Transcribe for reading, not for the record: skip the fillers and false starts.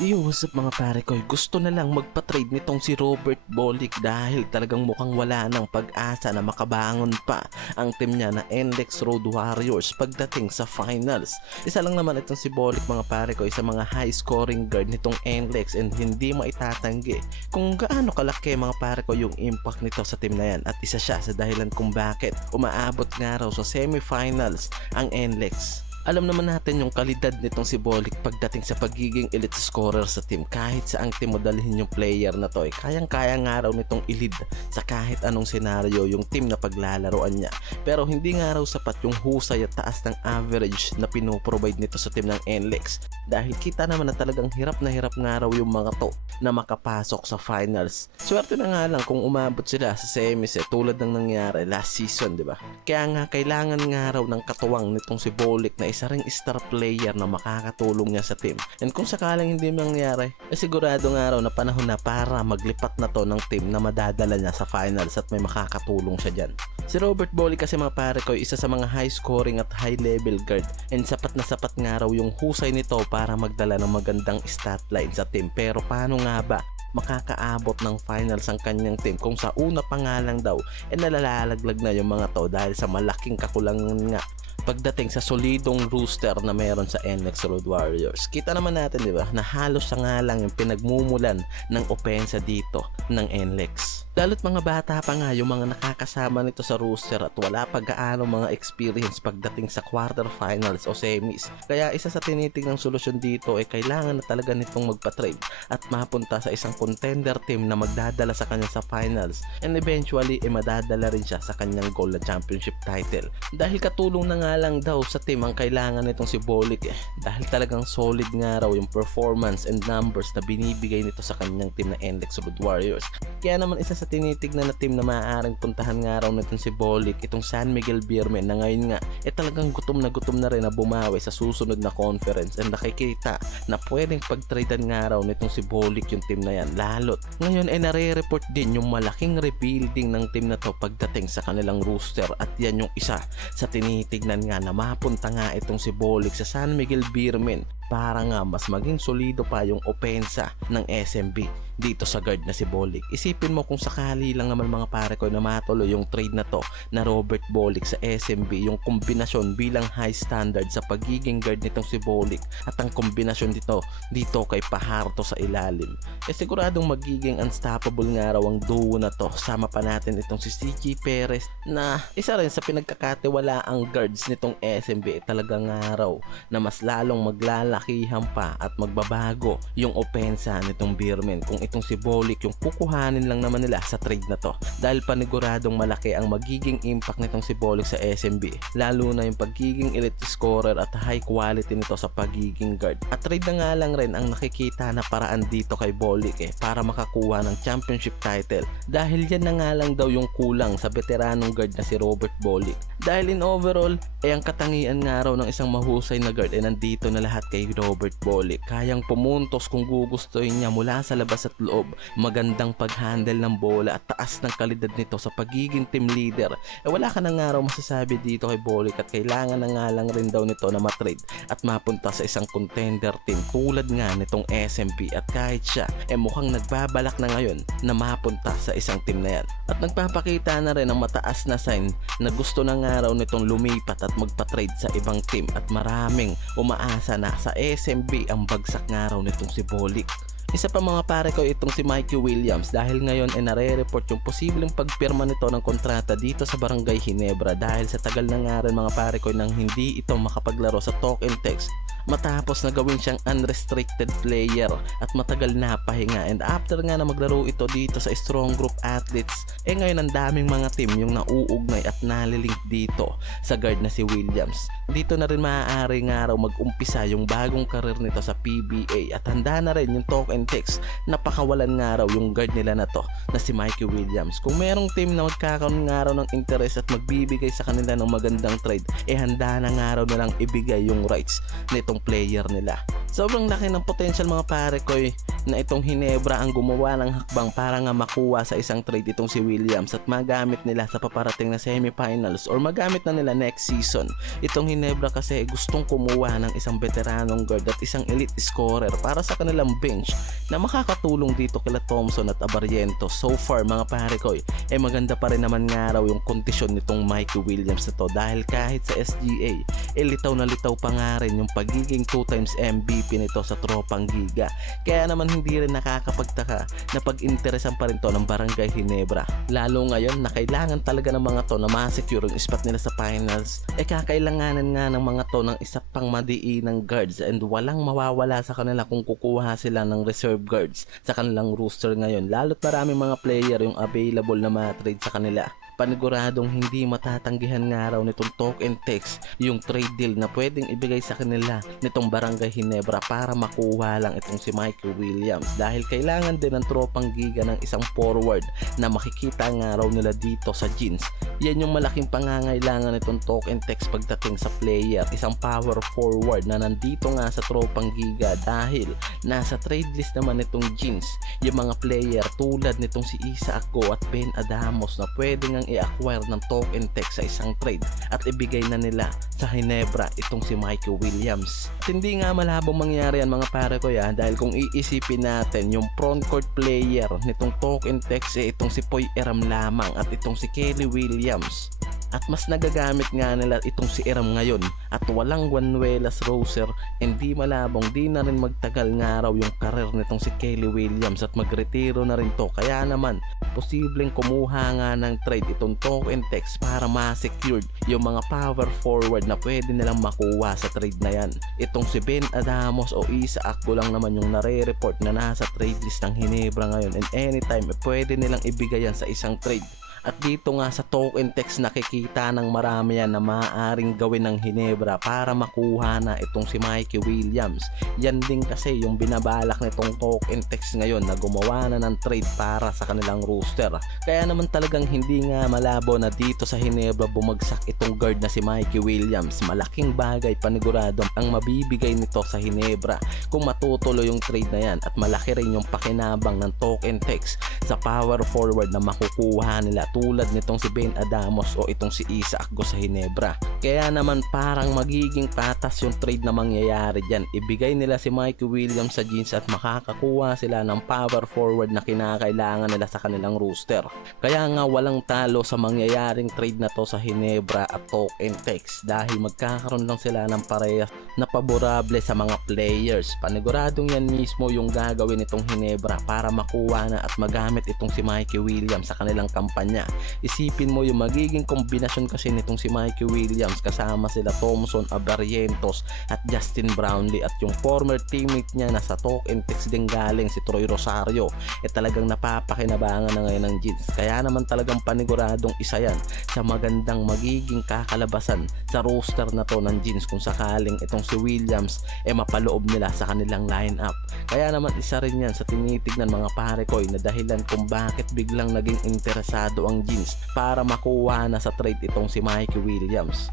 Yo, what's up mga pare ko? Gusto na lang magpa-trade nitong si Robert Bolick dahil talagang mukhang wala ng pag-asa na makabangon pa ang team niya na NLEX Road Warriors pagdating sa finals. Isa lang naman itong si Bolick mga pare ko, isa mga high scoring guard nitong NLEX and hindi mo itatanggi kung gaano kalaki mga pare ko yung impact nito sa team na yan, at isa siya sa dahilan kung bakit umaabot nga raw sa semifinals ang NLEX. Alam naman natin yung kalidad nitong si Bolick pagdating sa pagiging elite scorer sa team. Kahit saang team mo dalhin yung player na to, kayang-kaya nga raw nitong i-lead sa kahit anong senaryo yung team na paglalaroan niya. Pero hindi nga raw sapat yung husay at taas ng average na pinoprovide nito sa team ng NLEX. Dahil kita naman na talagang hirap nga raw yung mga to na makapasok sa finals. Swerte na nga lang kung umabot sila sa semis tulad ng nangyari last season, di ba? Kaya nga kailangan nga raw ng katuwang nitong si Bolick na isa ring star player na makakatulong niya sa team. And kung sakaling hindi mangyari, sigurado nga raw na panahon na para maglipat na to ng team na madadala niya sa finals at may makakatulong siya dyan. Si Robert Bolick kasi mga pare ko, isa sa mga high scoring at high level guard, and sapat na sapat nga raw yung husay nito para magdala ng magandang stat line sa team. Pero paano nga ba makakaabot ng finals ang kanyang team kung sa una pa nga lang daw nalalaglag na yung mga to dahil sa malaking kakulangan nga pagdating sa solidong rooster na meron sa NLEX Road Warriors. Kita naman natin, di ba, na halos sa nga lang yung pinagmumulan ng opensa dito ng NLEX. Lalo't mga bata pa nga yung mga nakakasama nito sa rooster at wala pa gaano mga experience pagdating sa quarterfinals o semis. Kaya isa sa tinitingnan solusyon dito kailangan na talaga nitong magpa-trade at mapunta sa isang contender team na magdadala sa kanya sa finals, and eventually madadala rin siya sa kanyang goal na championship title. Dahil katulong na nga lang daw sa team ang kailangan nitong si Bolick dahil talagang solid nga raw yung performance and numbers na binibigay nito sa kanyang team na NLEX Road Warriors. Kaya naman isa sa tinitignan na team na maaaring puntahan nga raw nitong si Bolick itong San Miguel Beermen na ngayon nga talagang gutom na rin na bumawi sa susunod na conference, and nakikita na pwedeng pag-tradean nga raw nitong si Bolick yung team na yan. Lalot ngayon nare-report din yung malaking rebuilding ng team na to pagdating sa kanilang rooster, at yan yung isa sa tinitignan nga na mapunta nga itong si Bolick sa San Miguel Beermen para nga mas maging solido pa yung opensa ng SMB dito sa guard na si Bolick. Isipin mo kung sakali lang naman mga pare ko na matuloy yung trade na to na Robert Bolick sa SMB, yung kombinasyon bilang high standard sa pagiging guard nitong si Bolick at ang kombinasyon dito kay Pajardo sa ilalim, siguradong magiging unstoppable nga raw ang duo na to. Sama pa natin itong si CJ Perez na isa rin sa pinagkakatiwalaang guards nitong SMB. Talaga nga raw na mas lalong maglalakihan pa at magbabago yung opensa nitong Beermen kung itong si Bolick yung kukuhanin lang naman nila sa trade na to, dahil paniguradong malaki ang magiging impact nitong si Bolick sa SMB, lalo na yung pagiging elite scorer at high quality nito sa pagiging guard. At trade na nga lang rin ang nakikita na paraan dito kay Bolick para makakuha ng championship title, dahil yan na nga lang daw yung kulang sa veteranong guard na si Robert Bolick. Dahil in overall ang katangian nga raw ng isang mahusay na guard nandito na lahat kay Robert Bolick. Kayang pumuntos kung gugustuhin niya mula sa labas at loob, magandang pag-handle ng bola at taas ng kalidad nito sa pagiging team leader. Wala ka na nga raw masasabi dito kay Bolick, at kailangan na nga lang rin daw nito na matrade at mapunta sa isang contender team tulad nga nitong SMB. At kahit siya mukhang nagbabalak na ngayon na mapunta sa isang team na yan, at nagpapakita na rin ang mataas na sign na gusto na nga raw nitong lumipat at magpa-trade sa ibang team, at maraming umaasa na sa SMB ang bagsak nga raw nitong si Bolick. Isa pa mga pare ko itong si Mikey Williams, dahil ngayon nare-report yung posibleng pagpirma nito ng kontrata dito sa Barangay Ginebra dahil sa tagal na nga rin mga pare ko nang hindi ito makapaglaro sa talk and text matapos na gawin siyang unrestricted player at matagal na pahinga. And after nga na maglaro ito dito sa Strong Group Athletes, ngayon ang daming mga team yung nauugnay at nalilink dito sa guard na si Williams. Dito na rin maaari nga raw mag-umpisa yung bagong karir nito sa PBA, at handa na rin yung talk and text. Napakawalan nga raw yung guard nila na to na si Mikey Williams. Kung merong team na magkakaroon nga raw ng interest at magbibigay sa kanila ng magandang trade, handa na nga raw nilang ibigay yung rights nito itong player nila. Sobrang laki ng potential mga pare ko na itong Hinebra ang gumawa ng hakbang para nga makuha sa isang trade itong si Williams at magamit nila sa paparating na semifinals or magamit na nila next season. Itong Hinebra kasi gustong kumuha ng isang veteranong guard at isang elite scorer para sa kanilang bench na makakatulong dito kila Thompson at Abarrientos. So far mga pare ko maganda pa rin naman nga raw yung kondisyon nitong Mikey Williams na to dahil kahit sa SGA litaw na litaw pa nga rin yung pagiging 2x MVP nito sa tropang giga. Kaya naman hindi rin nakakapagtaka na pag-interesan pa rin to ng Barangay Hinebra. Lalo ngayon na kailangan talaga ng mga to na ma-secure yung spot nila sa finals. Kakailanganan nga ng mga to ng isa pang madiinang guards and walang mawawala sa kanila kung kukuha sila ng reserve guards sa kanilang roster ngayon. Lalo't maraming mga player yung available na ma-trade sa kanila. Paniguradong hindi matatanggihan nga raw nitong talk and text yung trade deal na pwedeng ibigay sa kanila nitong Barangay Hinebra para makuha lang itong si Mikey Williams dahil kailangan din ng tropang giga ng isang forward na makikita nga raw nila dito sa jeans. Yan yung malaking pangangailangan nitong talk and text pagdating sa player, isang power forward na nandito nga sa tropang giga dahil nasa trade list naman nitong jeans yung mga player tulad nitong si Isaac Go at Ben Adamos na pwede ngang i-acquire ng talk and text sa isang trade at ibigay na nila sa Hinebra itong si Mikey Williams. At hindi nga malabong mangyari yan mga pare ko dahil kung iisipin natin yung frontcourt player nitong talk and text itong si Poy Eram lamang at itong si Kelly Williams. At mas nagagamit nga nila itong si Eram ngayon at walang Juanuelas Roser, hindi malabong di na rin magtagal nga raw yung karir nitong si Kelly Williams at magretiro na rin to. Kaya naman posibleng kumuha nga ng trade itong talk and text para ma-secured yung mga power forward na pwede nilang makuha sa trade na yan. Itong si Ben Adamos o Isaac ko lang naman yung nare-report na nasa trade list ng Hinebra ngayon and anytime pwede nilang ibigay yan sa isang trade. At dito nga sa talk and text nakikita ng marami yan na maaaring gawin ng Hinebra para makuha na itong si Mikey Williams. Yan din kasi yung binabalak nitong talk and text ngayon na gumawa na ng trade para sa kanilang roster. Kaya naman talagang hindi nga malabo na dito sa Hinebra bumagsak itong guard na si Mikey Williams. Malaking bagay panigurado ang mabibigay nito sa Hinebra kung matutuloy yung trade na yan at malaki rin yung pakinabang ng talk and text sa power forward na makukuha nila tulad nitong si Ben Adamos o itong si Isaac Go sa Hinebra. Kaya naman parang magiging patas yung trade na mangyayari dyan. Ibigay nila si Mikey Williams sa jeans at makakakuha sila ng power forward na kinakailangan nila sa kanilang roster. Kaya nga walang talo sa mangyayaring trade na to sa Hinebra at talk and text dahil magkakaroon lang sila ng parehas na paborable sa mga players. Paniguradong yan mismo yung gagawin nitong Hinebra para makuha na at magamit itong si Mikey Williams sa kanilang kampanya. Isipin mo yung magiging kombinasyon kasi nitong si Mikey Williams kasama sila Thompson, Abarrientos at Justin Brownlee at yung former teammate niya na sa talk and text din galing si Troy Rosario talagang napapakinabangan na ngayon ng jeans. Kaya naman talagang paniguradong isa yan sa magandang magiging kakalabasan sa roster na to ng jeans kung sakaling itong si Williams mapaloob nila sa kanilang lineup. Kaya naman isa rin yan sa tinitignan mga pare ko na dahilan kung bakit biglang naging interesado ang jeans para makuha na sa trade itong si Mikey Williams.